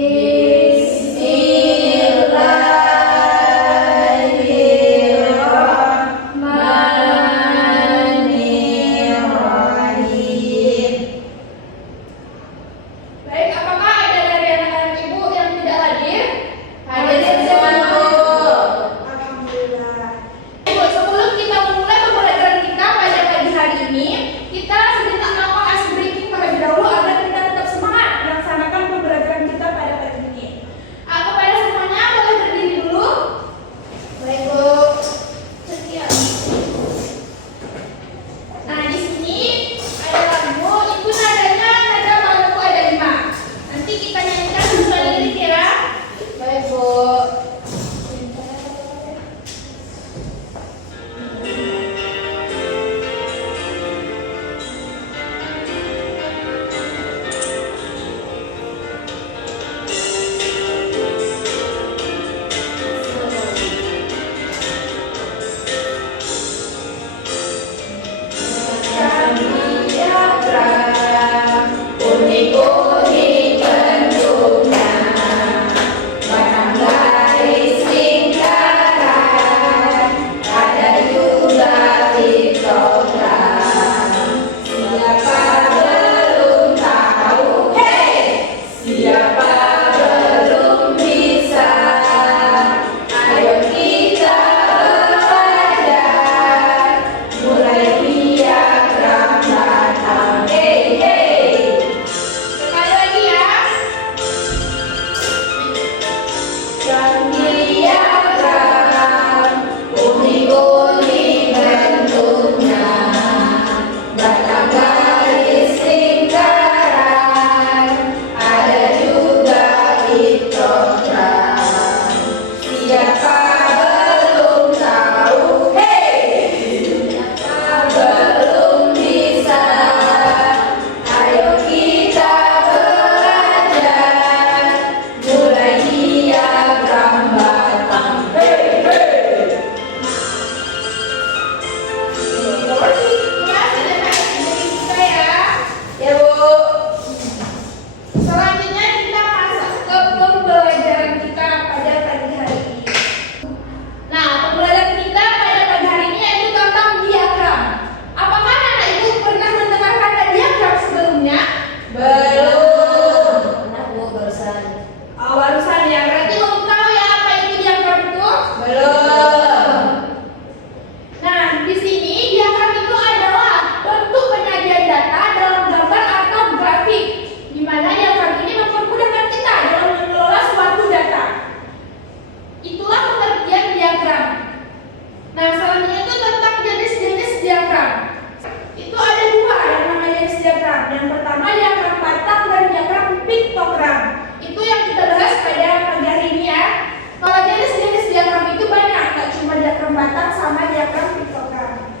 Bismillahirrahmanirrahim. Baik, apakah ada dari anak-anak ibu yang tidak hadir? Hadir semua, Bu. Alhamdulillah. Ibu, sebelum kita memulai pembelajaran kita pada pagi hari ini, kita sejenak melakukan ice breaking terlebih dahulu agar kita tetap semangat melaksanakan pembelajaran kita pada pagi ini. Kepada semuanya boleh berdiri dulu. Baik, Bu. Sekian. Nah, di sini ada lagu, itu nadanya nada balokku ada 5. Nanti kita nyanyikan sesuai lirik ya. Baik, Bu. Kuning-kuning bentuknya, batang garis lingkaran, ada juga piktogram. Siapa belum tahu? Hey! Siapa belum bisa? Ayo kita belajar, mulai diagram batang. Hey, hey! Sekali lagi ya. Diagram, kuning-kuning bentuknya, batang garis lingkaran, ada juga piktogram. Siapa belum tahu? Hey! Siapa belum bisa? Ayo kita belajar, mulai diagram batang. Hey, hey! Ya, Bu. Selanjutnya kita masuk ke pembelajaran kita pada pagi hari ini. Nah, pembelajaran kita pada pagi hari ini yaitu tentang diagram. Apakah anak ibu pernah mendengar kata diagram sebelumnya? Belum. Pernah, Bu, barusan. Oh, barusan ya. Berarti belum tahu ya apa itu diagram itu? Belum. Nah, di sini diagram itu adalah bentuk penyajian data dalam gambar atau grafik, di mana diagram ini mempermudahkan kita dalam mengelola suatu data. Itulah pengertian diagram. Nah, selanjutnya itu tentang jenis-jenis diagram. Itu ada 2 yang namanya jenis diagram. Yang pertama diagram batang dan diagram piktogram. Itu yang kita bahas pada pagi hari ini ya. Kalau jenis-jenis diagram itu banyak, nggak cuma diagram batang sama diagram piktogram.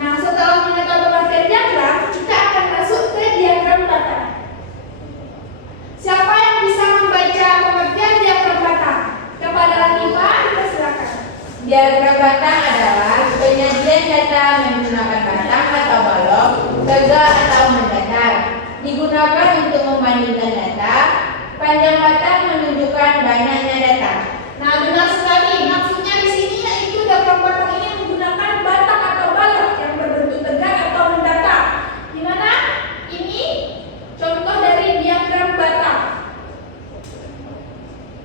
Nah, setelah mengetahui pengertian diagram, kita akan masuk ke diagram batang. Siapa yang bisa membaca pengertian diagram batang? Kepada Latifah, dipersilakan. Diagram batang adalah penyajian data menggunakan batang atau balok, tegak atau mendatar. Digunakan untuk membandingkan data. Panjang batang menunjukkan banyaknya data. Nah, benar sekali. Maksudnya di sini yaitu diagram batang ini menggunakan batang atau balok yang berbentuk tegak atau mendatar. Di mana ini contoh dari diagram batang.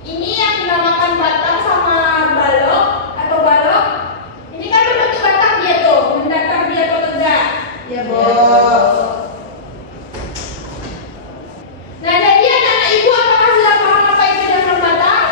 Ini yang dinamakan batang sama balok atau balok. Ini kan berbentuk batang dia tuh, mendatar dia tuh tegak. Ya, Bu. Nah, jadi anak-anak ibu apakah sudah paham apa itu diagram batang?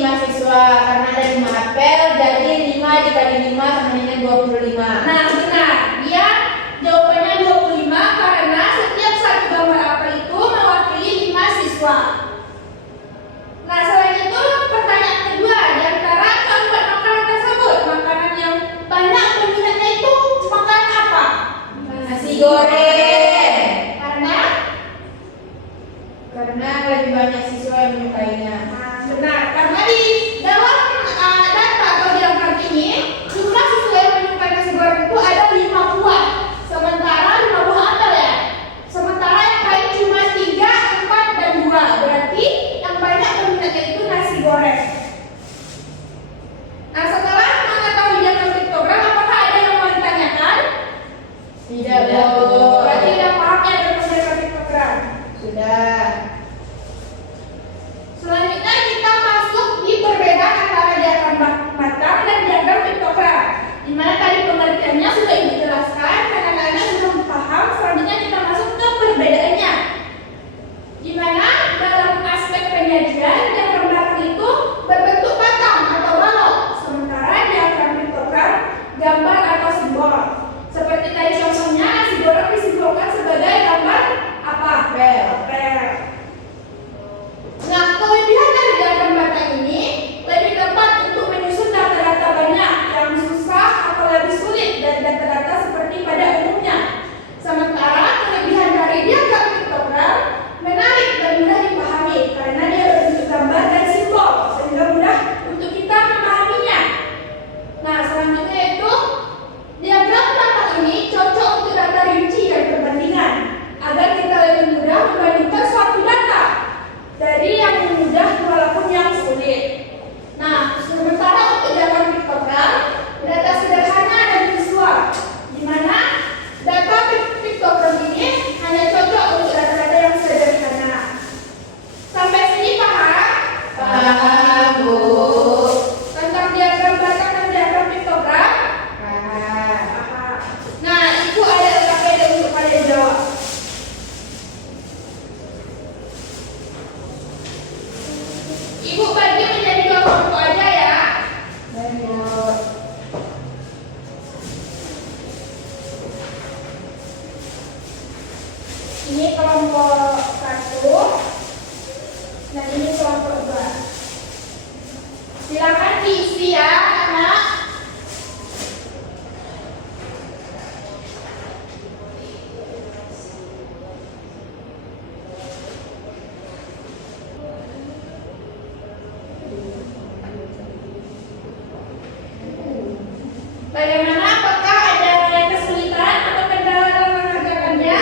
5 siswa karena ada 5 apel, jadi 5 dikali 5 sama dengan 25. Nah, benar. Dia jawabannya 25 karena setiap satu gambar apel itu mewakili 5 siswa. Nah, selain itu pertanyaan kedua, di antara keempat makanan tersebut, makanan yang banyak peminatnya itu makanan apa? Nasi goreng. Karena Lebih banyak siswa yang menyukainya. benar, karena di dalam data atau di angka ini jumlah siswa yang menyukai nasi goreng itu ada 5 buah, sementara 5 buah apel ya. Sementara yang lain cuma 3, 4, dan 2. Berarti yang banyak peminatnya itu nasi goreng. Nah, setelah mengetahui diagram piktogram, apakah ada yang mau ditanyakan? Tidak, Bu. Berarti udah paham ya dengan diagram piktogram. Sudah. Selanjutnya kita masuk di perbedaan antara diagram batang dan diagram piktogram. Di mana tadi pengertiannya sudah Ibu jelaskan, anak-anak belum paham. Selanjutnya kita masuk ke perbedaannya. Di mana dalam aspek penyajian diagram batang itu berbentuk batang atau balok, sementara diagram piktogram gambar atau simbol. Seperti tadi contohnya nasi goreng disimbolkan sebagai gambar apa? Apel. Apel. Nah, kelebihan dari diagram batang ini lebih tepat untuk menyusun data-data banyak yang susah atau lebih sulit dari data-data seperti pada umumnya. Sementara kelebihan dari diagram piktogram menarik dan mudah dipahami karena dia berbentuk gambar dan simbol sehingga mudah untuk kita memahaminya. Nah, selanjutnya itu diagram batang ini cocok untuk data rinci dan perbandingan agar kita lebih mudah membandingkan suatu data dari yang mudah walaupun yang sulit. Nah, sementara untuk diagram piktogram, data sederhana dan visual, di mana data piktogram ini hanya cocok untuk data-data yang sederhana. Sampai sini paham? Paham, Bu. Tentang diagram batang dan diagram piktogram? Paham. Paham. Nah, itu ada LKPD untuk kalian jawab. Ibu bagi menjadi 2 kelompok aja ya. Baik, Bu. Ini kelompok 1 dan ini kelompok 2. Silakan diisi ya, anak. Bagaimana? Apakah ada kesulitan atau kendala dalam mengerjakannya?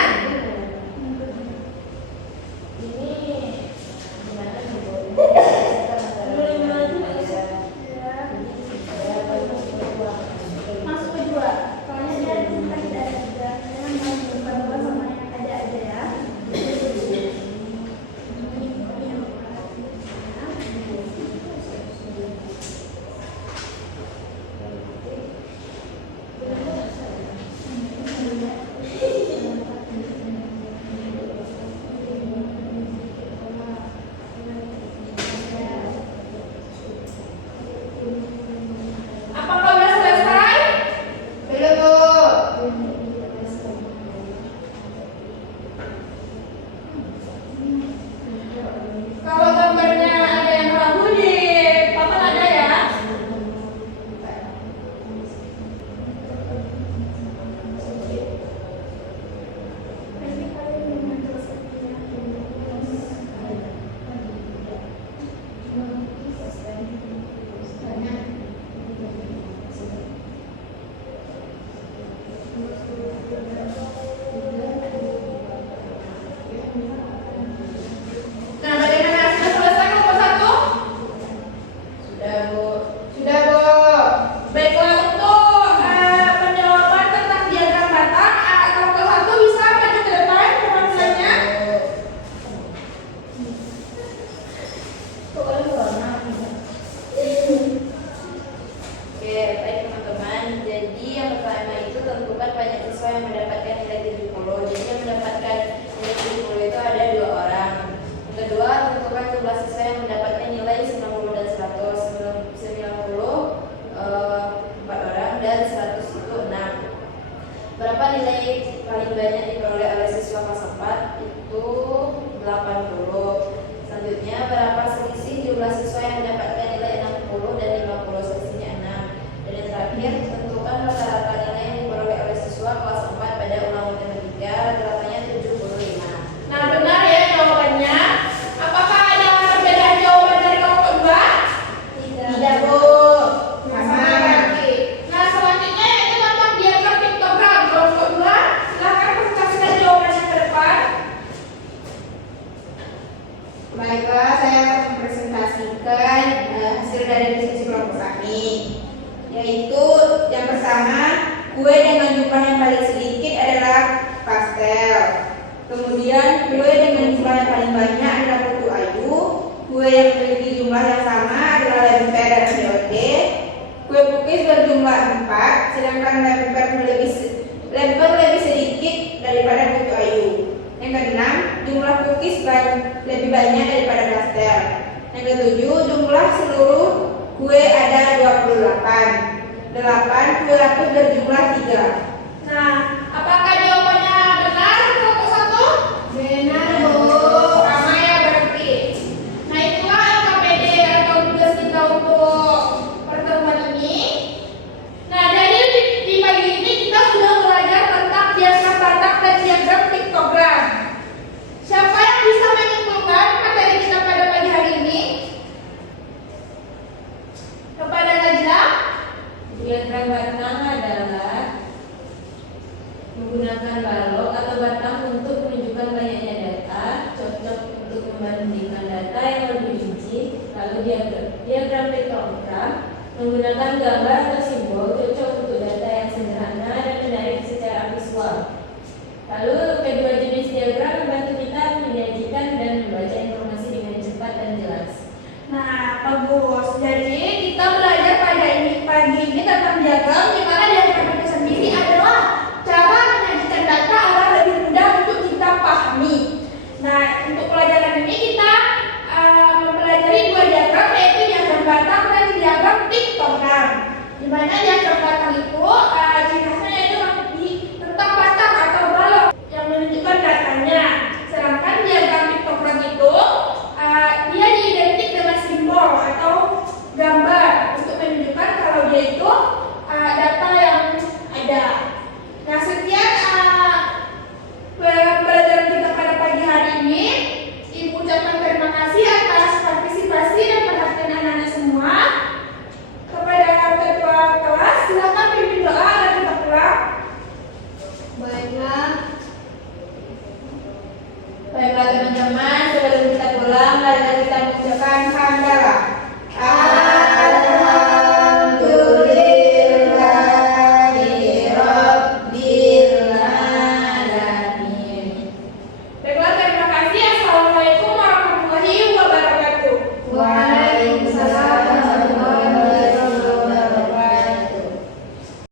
banyak diperoleh oleh siswa kelas 4 itu 80. Selanjutnya, berapa selisih jumlah siswa yang mendapatkan nilai 60 dan 50, selisihnya 6. Dan yang terakhir, tentukan rata-rata nilai yang diperoleh oleh siswa kelas 4 pada ulang matematika, rata-ratanya 75. Nah, benar ya jawabannya. Apakah ada perbedaan jawaban dari kelompok 2? Tidak, Bu. Sama. Oke. Nah, selanjutnya yaitu tentang diagram piktogram. Kelompok 2, silakan presentasikan jawabannya ke depan. Baiklah, saya akan mempresentasikan hasil dari diskusi kelompok kami, yaitu yang pertama, kue dengan jumlah yang paling sedikit adalah pastel. Kemudian kue dengan jumlah yang paling banyak adalah putu ayu. Kue yang memiliki jumlah yang sama adalah lemper dan DOD. Kue pukis berjumlah 4, sedangkan lemper lebih sedikit daripada putu ayu. Yang keenam, jumlah cookies lebih banyak daripada pastel. Yang ketujuh, jumlah seluruh kue ada 28. 8, kue lapis berjumlah 3. Nah, apakah jawabannya benar kelompok 1? Benar, Bu. Sama ya berarti. Nah, itulah LKPD atau tugas kita untuk pertemuan ini. Nah, jadi di pagi ini kita sudah belajar tentang diagram batang dan diagram piktogram. Siapa yang bisa menyimpulkan materi kita pada pagi hari ini? Kepada Najla. Diagram batang adalah menggunakan balok atau batang untuk menunjukkan banyaknya data, cocok untuk membandingkan data yang lebih rinci. Lalu diagram piktogram menggunakan gambar atau simbol, cocok untuk data yang sederhana dan menarik secara visual. Lalu kedua jenis diagram membantu kita menyajikan dan membaca informasi dengan cepat dan jelas. Nah, bagus. Jadi kita belajar pada pagi ini tentang diagram, di mana diagram itu sendiri adalah cara menyajikan data agar lebih mudah untuk kita pahami. Nah, untuk pelajaran ini kita mempelajari dua diagram, yaitu diagram batang dan diagram piktogram. Di mana diagram batang itu ciri khasnya yaitu tentang batang atau balok yang menunjukkan datanya. Sedangkan diagram piktogram itu dia diidentik dengan simbol atau gambar untuk menunjukkan kalau dia itu data yang ada. Nah, sekian pelajaran kita pada pagi hari ini. Ibu ucapkan terima kasih atas partisipasi dan perhatian anak-anak semua. Kepada ketua kelas, silakan pimpin doa agar kita pulang. Baiklah teman-teman, sebelum kita pulang, mari kita mengucapkan hamdalah.